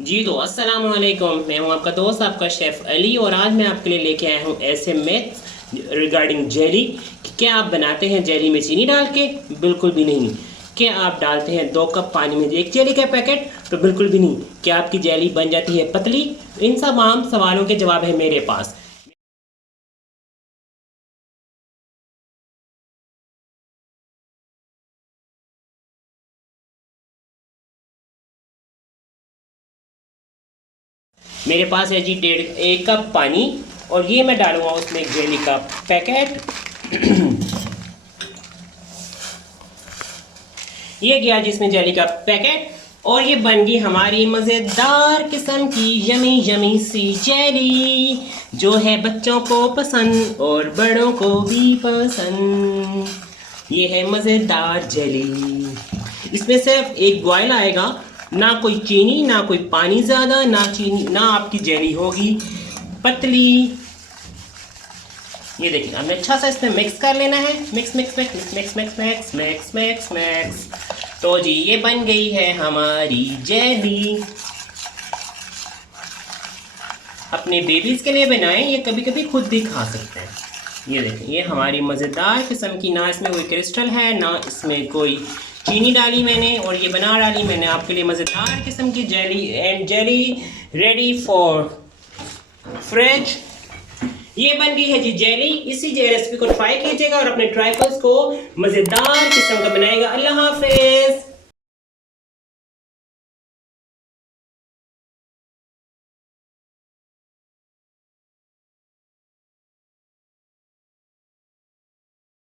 जी तो अस्सलाम वालेकुम। मैं हूं आपका दोस्त आपका शेफ़ अली और आज मैं आपके लिए लेके आया हूं ऐसे मैथ्स रिगार्डिंग जेली कि क्या आप बनाते हैं जेली में चीनी डाल के? बिल्कुल भी नहीं। क्या आप डालते हैं 2 कप पानी में एक जेली का पैकेट? तो बिल्कुल भी नहीं। क्या आपकी जेली बन जाती है पतली? इन तमाम सवालों के जवाब है मेरे पास। मेरे पास है जी 1.5 कप पानी और ये मैं डालूंगा उसमें एक जेली का पैकेट। ये गया जिसमें जेली का पैकेट और ये बन गई हमारी मज़ेदार किस्म की यमी यमी सी जेली जो है बच्चों को पसंद और बड़ों को भी पसंद। ये है मज़ेदार जेली। इसमें सिर्फ एक बॉयल आएगा, ना कोई चीनी ना कोई पानी ज़्यादा, ना चीनी ना आपकी जेली होगी पतली। ये देखिए हमने अच्छा सा इसमें मिक्स कर लेना है। Mix mix mix mix mix mix mix mix mix. तो जी ये बन गई है हमारी जेली। अपने बेबीज के लिए बनाएं, ये कभी कभी खुद भी खा सकते हैं। ये देखिए ये हमारी मज़ेदार किस्म की, ना इसमें कोई क्रिस्टल है ना इसमें कोई चीनी डाली मैंने और ये बना डाली मैंने आपके लिए मज़ेदार किस्म की jelly and jelly ready for fridge. ये बन गई है जी जेली। इसी रेसिपी को ट्राई कीजिएगा और अपने ट्राइपल्स को मज़ेदार किस्म का बनाएगा। अल्लाह हाफ़िज़।